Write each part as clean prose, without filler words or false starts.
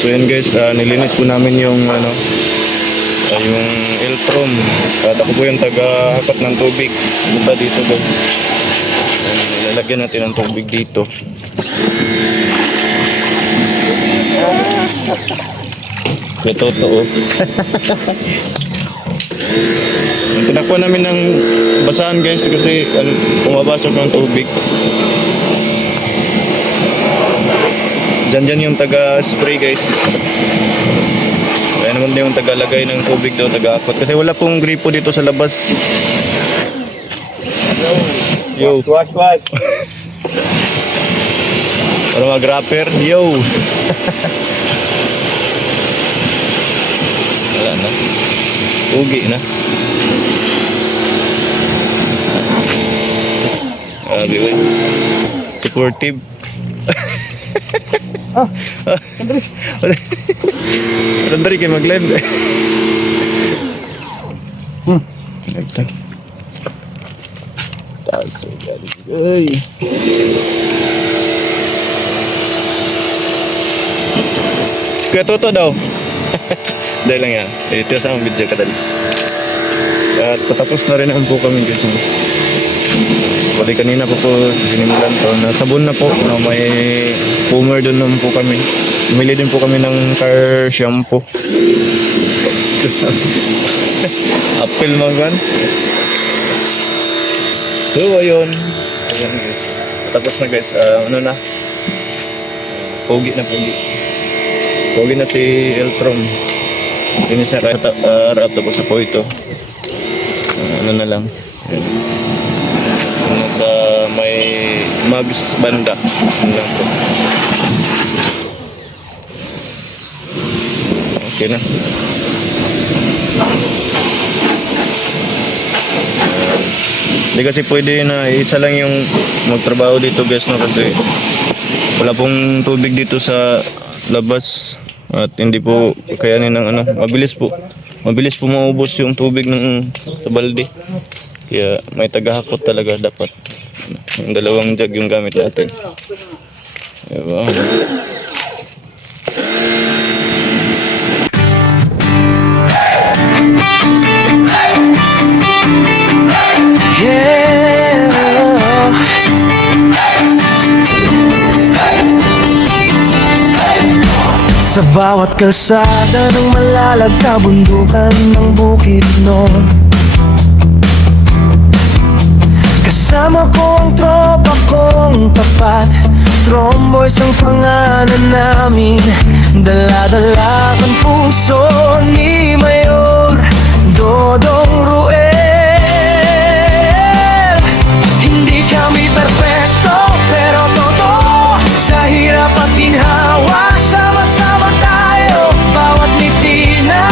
So yan guys, nilinis po namin yung yung Eltron. At ako po yung taga-hakat ng tubig. Punta dito guys. Lalagyan natin ng tubig dito. Kaya totoo. Tinakpan namin ng basahan guys kasi pumabasok ng tubig. Dyan yung taga-spray guys. Kaya naman yung taga-lagay ng tubig doon, taga-akot. Kasi wala pong gripo dito sa labas. Yo. Wash. Para mag-rapper. Yo. Wala na. Ugi na. Wait. Supportive. Sandali kayo mag-live. Kaya toto daw. Dahil lang yan. Ito sa mga video kadali. At patapos na rin ang po kami guys. Bali kanina po sinimulan to. Nasabon na po. May Pumer doon naman po kami. Bumili din po kami ng car shampoo. Apple magan. So ayun. Ayan guys. Tapos na guys. Ano na? Pogi na. Pogi na si Eltron. Linis na kahit tapos na po ito. Ano na lang. Ayan. Sa may Mags banda. Ano lang po. Okay na. Hindi kasi pwede na isa lang yung magtrabaho dito guys, no? Kasi wala pong tubig dito sa labas at hindi po kayanin ng mabilis po maubos yung tubig ng sa balde. Kaya may tagahakot talaga dapat. Yung 2 jug yung gamit natin. Diba? Sa bawat kalsada ng malalag na bundukan ng Bukidnon, kasama ko ang tropa kong tapat. Tromboys ang pangalan namin. Dala-dala ang puso ni Mayor Dodong Ruel. Hindi kami perfecto pero totoo. Sa hirap at ginhawa sama-sama tayo. Bawat ngiti na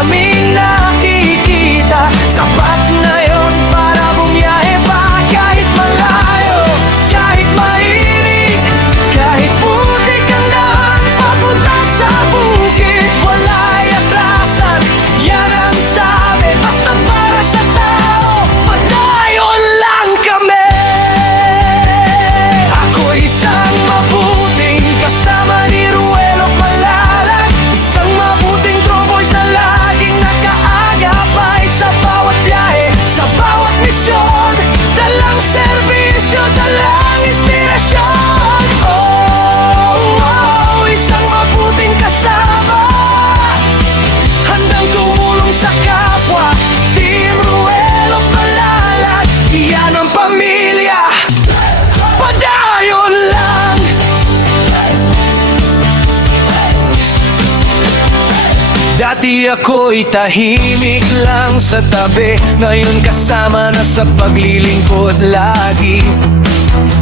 aming nakikita, sapat na yon para bumiyahe pa. Kahit malayo, kahit mainit, kahit putik ang daan papunta sa bukid, wala'y atrasan. Yan ang sabi, basta para sa tao, padayon lang kami. Ako isang mabuting kasama ni Ruelo Malalag, isang mabuting tromboys na laging nakaagapay sa bawat biyahe, sa bawat misyon. Dalang serbisyo, dalang inspirasyon. Oh, isang mabuting kasama, handang tumulong sa kapwa. Team Ruelo Malalag, iyan ang pamilya. Padayon lang. Dati ako'y tahimik lang sa tabi, ngayon kasama na sa paglilingkod lagi.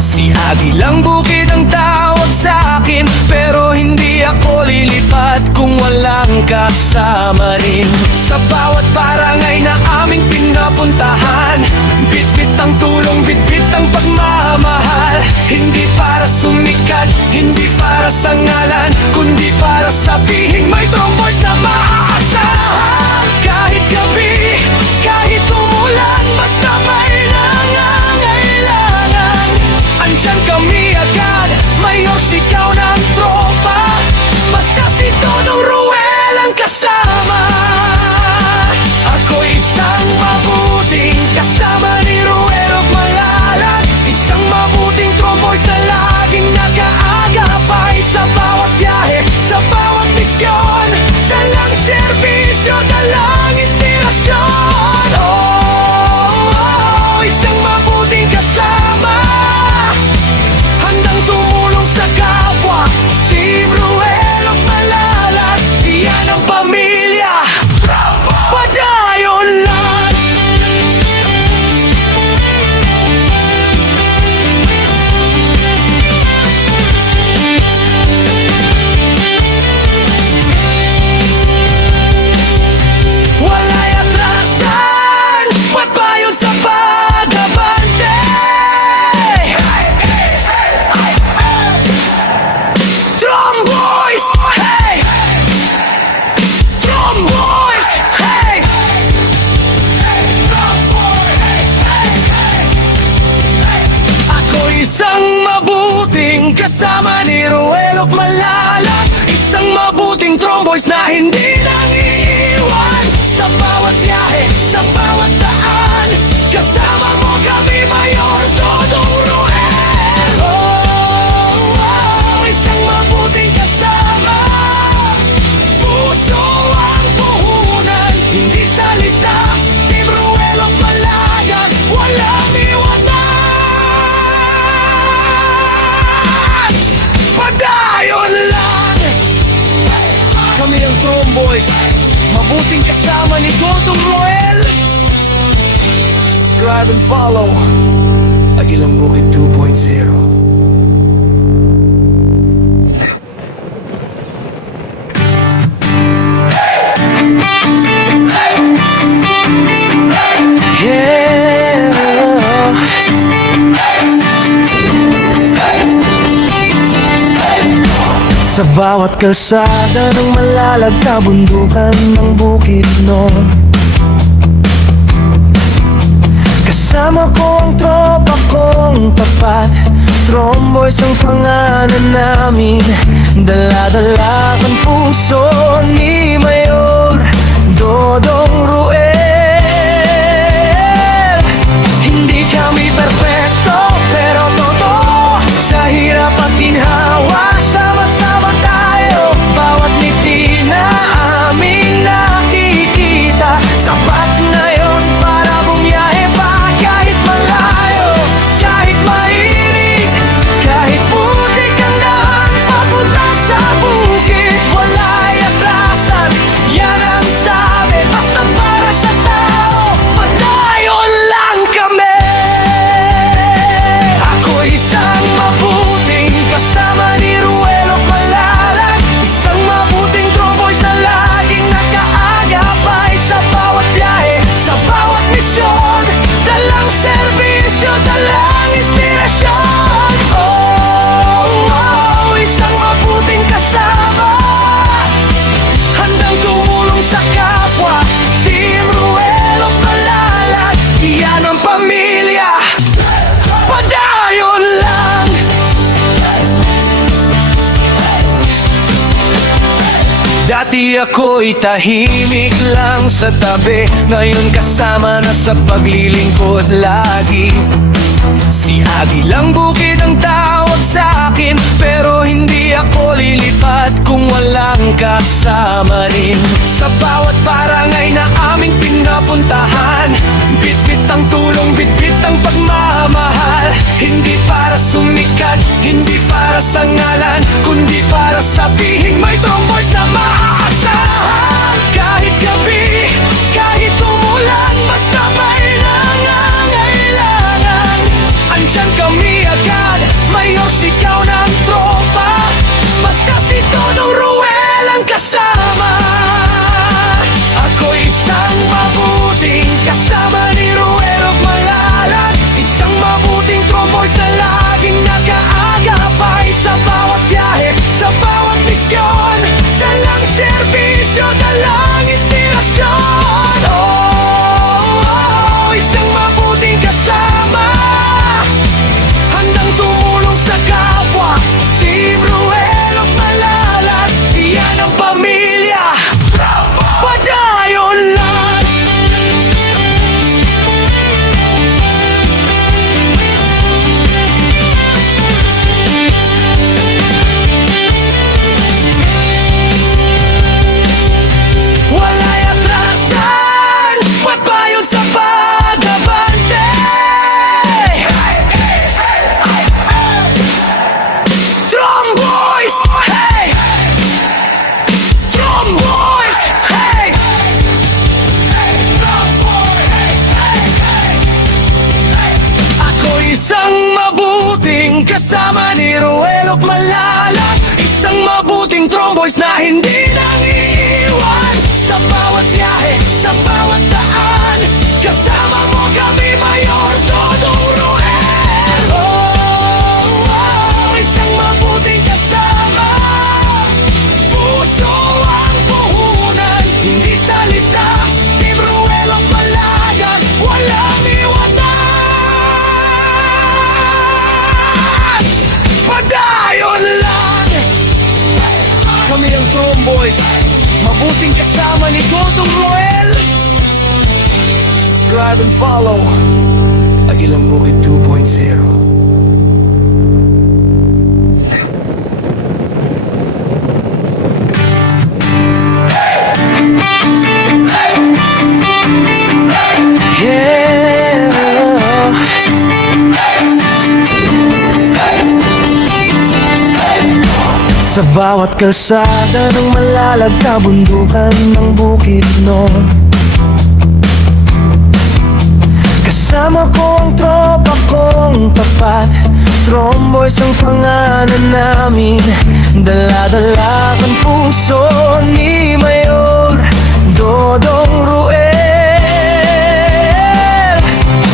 Si Agilang Bukid ang tawag sa akin, pero hindi ako lilipat kung walang kasama rin. Sa bawat barangay na aming pinapuntahan, bitbit ang tulong, bitbit ang pagmamahal. Hindi para sumikat, hindi para sa ngalan, kundi para sabihin may tromboys na maaasahan. Kahit gabi, kahit umulan, basta may nangangailangan, andyan kami agad. Mayor, sigaw ng tropa, basta si kasama ni Ruel at Malalag. Isang mabuting tromboys na hindi nang iiwan sa bawat biyahe, sa bawat daan. Kasama mo kami, Mayor Dodong Ruel. Isang mabuting kasama, puso ang puhunan, hindi salita. Team Ruel at Malalag, walang iwanan. Padayon lang, kami ang Tromboys, mabuting kasama ni Dodong Ruel. Subscribe and follow Agilang Bukid 2.0. Sa bawat kalsada ng Malalag, kabundukan ng Bukidnon, kasama ko ang tropa kong tapat. Tromboys ang pangalan namin, dala-dala ang puso ni Mayor Dodong Ruel. Hindi kami perfecto, pero totoo, sa hirap at ginhawa, sama-sama tayo. Bawat ngiti na aming nakikita, sapat na yon para bumiyahe pa. Kahit malayo, kahit mainit, kahit putik ang daan papunta sa bukid, wala'y atrasan, yan ang sabi. Basta para sa tao, padayon lang kami. Ako isang mabuting kasama ni Ruel at Malalag, isang mabuting Tromboys na laging nakaagapay sa bawat biyahe, sa bawat misyon. Dalang serbisyo, dalang inspirasyon. Isang mabuting kasama, handang tumulong sa kapwa. Team Ruel at Malalag, iyan ang pamilya. Padayon lang. Dati ako'y tahimik lang sa tabi, ngayon kasama na sa paglilingkod lagi. Si Agilang Bukid ang tawag sa akin, pero hindi ako lilipat kung walang kasama rin. Sa bawat barangay na aming pinapuntahan, bitbit ang tulong, bitbit ang pagmamahal. Hindi para sumikat, hindi para sa ngalan, kundi para sabihin may Tromboys na maaasahan. Kahit gabi, kahit umulan, basta may nangangailangan, andyan kami agad. Mayor, sigaw ng tropa, basta si Dodong Ruel ang kasama. Ako isang mabuting kasama ni Ruel at Malalag, isang mabuting Tromboys na laging nakaagapay sa bawat biyahe, sa bawat misyon. Dalang serbisyo, dalang inspirasyon. Isang mabuting kasama, handang tumulong sa kapwa. Team Ruel at Malalag, iyan ang pamilya. Padayon lang. Wala'y atrasan, magpayon sa pag-abante. Tromboys, hey! Tromboys, hey! Ako isang mabuting kasama ni Ruel at Malalag, isang mabuting Tromboys na hindi nang iiwan sa bawat biyahe, sa bawat daan. Kasama mo kami, Mayor Dodong Ruel. Isang mabuting kasama, puso ang puhunan, hindi salita. Team Ruel at Malalag, walang iwanan. Padayon Kami ang Tromboys, mabuting kasama ni Gotong Roel. Subscribe and follow Agilang Bukid 2.0. Sa bawat kalsada ng malalag na bundukan ng Bukidnon, kasama ko ang tropa kong tapat. Tromboys ang pangalan namin, dala-dala ang puso ni Mayor Dodong Ruel.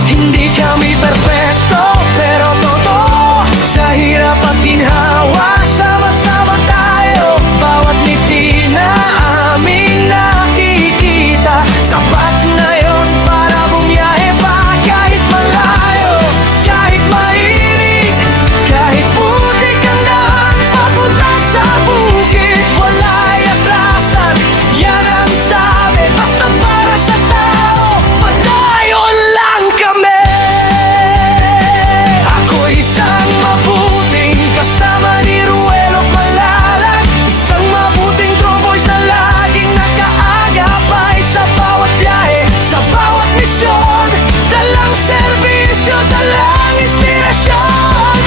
Hindi kami perfecto, pero totoo, sa hirap at ginhawa, sama-sama tayo. Bawat ngiti na aming nakikita, sapat na yon para bumiyahe pa. Kahit malayo, kahit mainit, kahit putik ang daan papunta sa bukid, wala'y atrasan, yan ang sabi. Basta para sa tao, padayon lang kami. Ako isang mabuting kasama ni Ruelo Malalag, isang mabuting Tromboys na laging nakaagapay sa bawat biyahe, sa bawat misyon. Dalang serbisyo, dalang inspirasyon.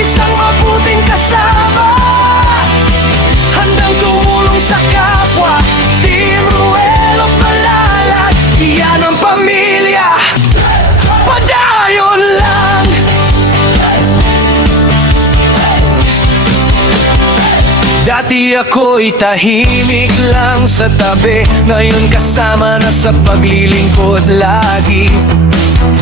Isang mabuting kasama, handang tumulong sa kapwa. Team Ruelo Malalag, iyan ang pamilya. Padayon lang. Dati ako'y tahimik lang sa tabi, ngayon kasama na sa paglilingkod lagi.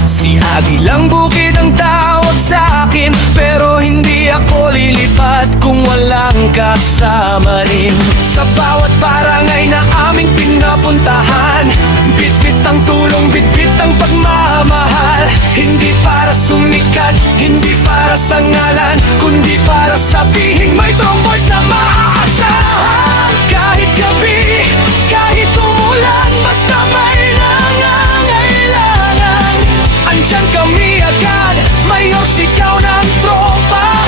Si Agilang Bukid ang tawag sa akin, pero hindi ako lilipat kung walang kasama rin. Sa bawat barangay na aming pinapuntahan, bitbit ang tulong, bitbit ang pagmamahal. Hindi para sumikat, hindi para sa ngalan, kundi para sabihin may Tromboys na maaasahan. Kahit gabi, kahit umulan, basta may nangangailangan, andyan kami agad. Mayor, sigaw ng tropa,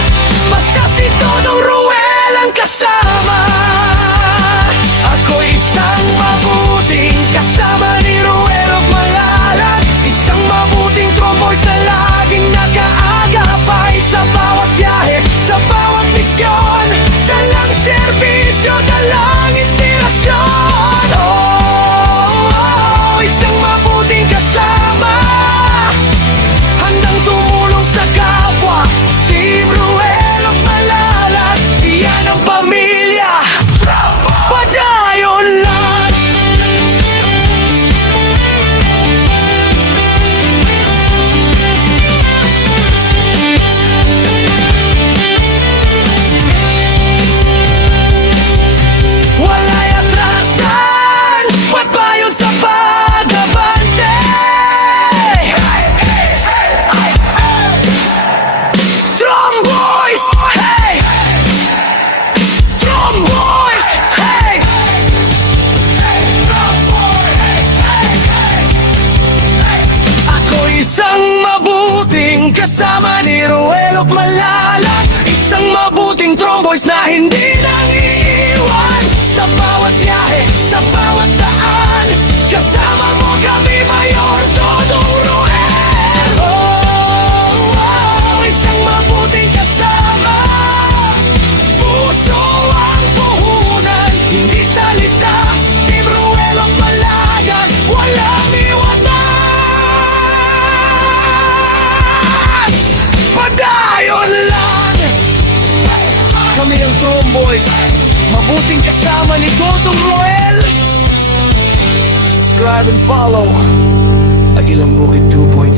basta si Dodong Ruel ang kasama. Ako isang mabuting kasama ni Ruel Malalag, isang mabuting Tromboys na laging nag-aagapay sa bawat biyahe, sa bawat misyon. Dalang serbisyo, dalang inspirasyon. Isang mabuting kasama, handang tumulong sa kapwa. Team Ruelo Malalag, iyan ang pamilya. Padayon lang. Wala'y atrasan, magbayon sa pag-abante. Tromboys, hey! Tromboys, hey! Ako isang mabuting kasama ni Ruelo Malalag, isang mabuting Tromboys na hindi nang iiwan. Sa bawat biyahe, sa bawat daan, kasama mo kami, Mayor Dodong Ruel. Isang mabuting kasama, puso ang puhunan, hindi salita. Team Ruelo Malalag, walang iwanan. Padayon lang. Kami ang Tromboys, mabuting kasama ni Gotong Roel. Subscribe and follow Agilang Bukid 2.0.